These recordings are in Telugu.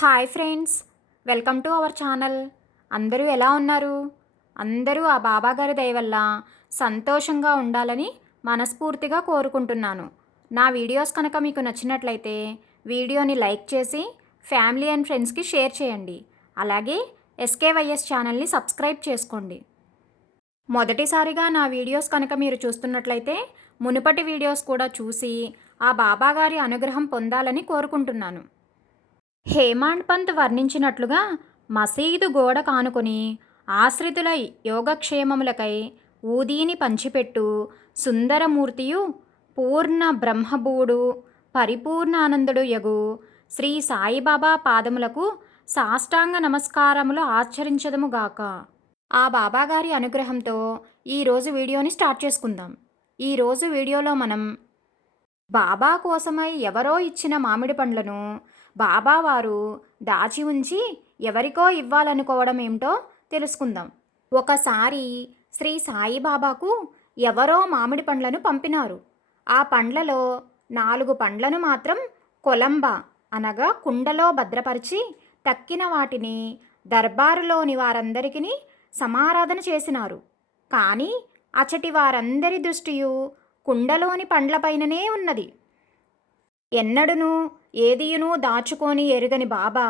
Hi friends, welcome to our channel. అందరూ ఎలా ఉన్నారు? అందరూ ఆ బాబాగారి దయ వల్ల సంతోషంగా ఉండాలని మనస్ఫూర్తిగా కోరుకుంటున్నాను. నా వీడియోస్ కనుక మీకు నచ్చినట్లయితే వీడియోని లైక్ చేసి ఫ్యామిలీ అండ్ ఫ్రెండ్స్కి షేర్ చేయండి. అలాగే ఎస్కేవైఎస్ ఛానల్ని సబ్స్క్రైబ్ చేసుకోండి. మొదటిసారిగా నా వీడియోస్ కనుక మీరు చూస్తున్నట్లయితే మునుపటి వీడియోస్ కూడా చూసి ఆ బాబాగారి అనుగ్రహం పొందాలని కోరుకుంటున్నాను. హేమాండ్ పంత్ వర్ణించినట్లుగా మసీదు గోడ కానుకొని ఆశ్రితుల యోగక్షేమములకై ఊదీని పంచిపెట్టు సుందరమూర్తియు పూర్ణ బ్రహ్మభూడు పరిపూర్ణానందుడు యగు శ్రీ సాయిబాబా పాదములకు సాష్టాంగ నమస్కారములు ఆచరించదముగాక. ఆ బాబాగారి అనుగ్రహంతో ఈరోజు వీడియోని స్టార్ట్ చేసుకుందాం. ఈరోజు వీడియోలో మనం బాబా కోసమై ఎవరో ఇచ్చిన మామిడి పండ్లను బాబావారు దాచి ఉంచి ఎవరికో ఇవ్వాలనుకోవడం ఏమిటో తెలుసుకుందాం. ఒకసారి శ్రీ సాయిబాబాకు ఎవరో మామిడి పండ్లను పంపినారు. ఆ పండ్లలో 4 పండ్లను మాత్రం కొలంబ అనగా కుండలో భద్రపరిచి తక్కిన వాటిని దర్బారులోని వారందరికీ సమారాధన చేసినారు. కానీ అచటి వారందరి దృష్టియు కుండలోని పండ్లపైననే ఉన్నది. ఎన్నడునూ ఏదియునూ దాచుకొని ఎరుగని బాబా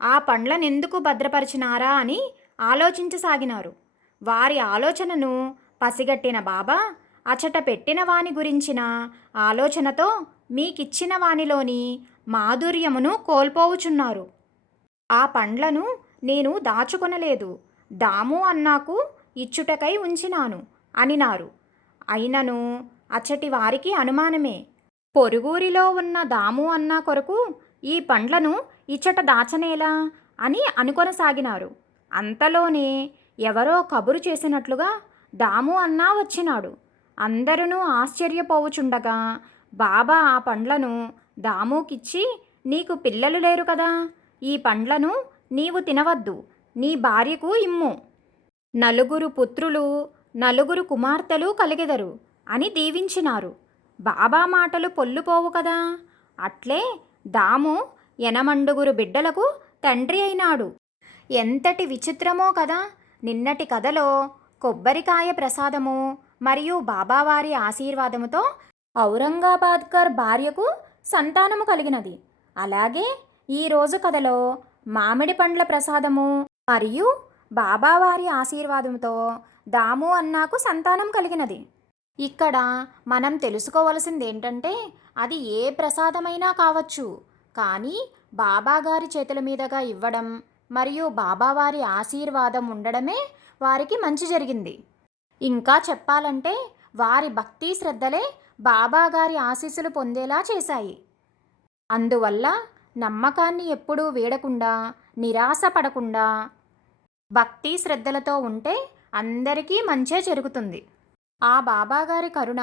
ఆ పండ్లనెందుకు భద్రపరిచినారా అని ఆలోచించసాగినారు. వారి ఆలోచనను పసిగట్టిన బాబా అచట పెట్టిన వాని గురించిన ఆలోచనతో మీకిచ్చిన వానిలోని మాధుర్యమును కోల్పోవుచున్నారు. ఆ పండ్లను నేను దాచుకొనలేదు, దాము అన్నాకు ఇచ్చుటకై ఉంచినాను అనినారు. అయినను అచ్చటి వారికి అనుమానమే. పొరుగురిలో ఉన్న దాము అన్న కొరకు ఈ పండ్లను ఇచ్చట దాచనేలా అని అనుకొనసాగినారు. అంతలోనే ఎవరో కబురు చేసినట్లుగా దాము అన్నా వచ్చినాడు. అందరూ ఆశ్చర్యపోవుచుండగా బాబా ఆ పండ్లను దాముకిచ్చి, నీకు పిల్లలు లేరు కదా, ఈ పండ్లను నీవు తినవద్దు, నీ భార్యకు ఇమ్ము. 4 పుత్రులు 4 కుమార్తెలు కలిగెదరు అని దీవించినారు. బాబా మాటలు పొల్లుపోవు కదా. అట్లే దాము 8 బిడ్డలకు తండ్రి అయినాడు. ఎంతటి విచిత్రమో కదా. నిన్నటి కథలో కొబ్బరికాయ ప్రసాదము మరియు బాబావారి ఆశీర్వాదముతో ఔరంగాబాద్కర్ భార్యకు సంతానము కలిగినది. అలాగే ఈరోజు కథలో మామిడి పండ్ల ప్రసాదము మరియు బాబావారి ఆశీర్వాదంతో దాము అన్నాకు సంతానం కలిగినది. ఇక్కడ మనం తెలుసుకోవలసింది ఏంటంటే, అది ఏ ప్రసాదమైనా కావచ్చు, కానీ బాబాగారి చేతుల మీదుగా ఇవ్వడం మరియు బాబావారి ఆశీర్వాదం ఉండడమే వారికి మంచి జరిగింది. ఇంకా చెప్పాలంటే వారి భక్తి శ్రద్ధలే బాబాగారి ఆశీస్సులు పొందేలా చేశాయి. అందువల్ల నమ్మకాన్ని ఎప్పుడూ వీడకుండా, నిరాశ పడకుండా భక్తి శ్రద్ధలతో ఉంటే అందరికీ మంచే జరుగుతుంది. ఆ బాబాగారి కరుణ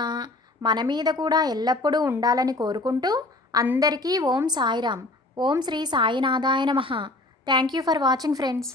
మన మీద కూడా ఎల్లప్పుడూ ఉండాలని కోరుకుంటూ అందరికీ ఓం సాయిరామ్, ఓం శ్రీ సాయినాథాయ నమః. Thank you for watching friends.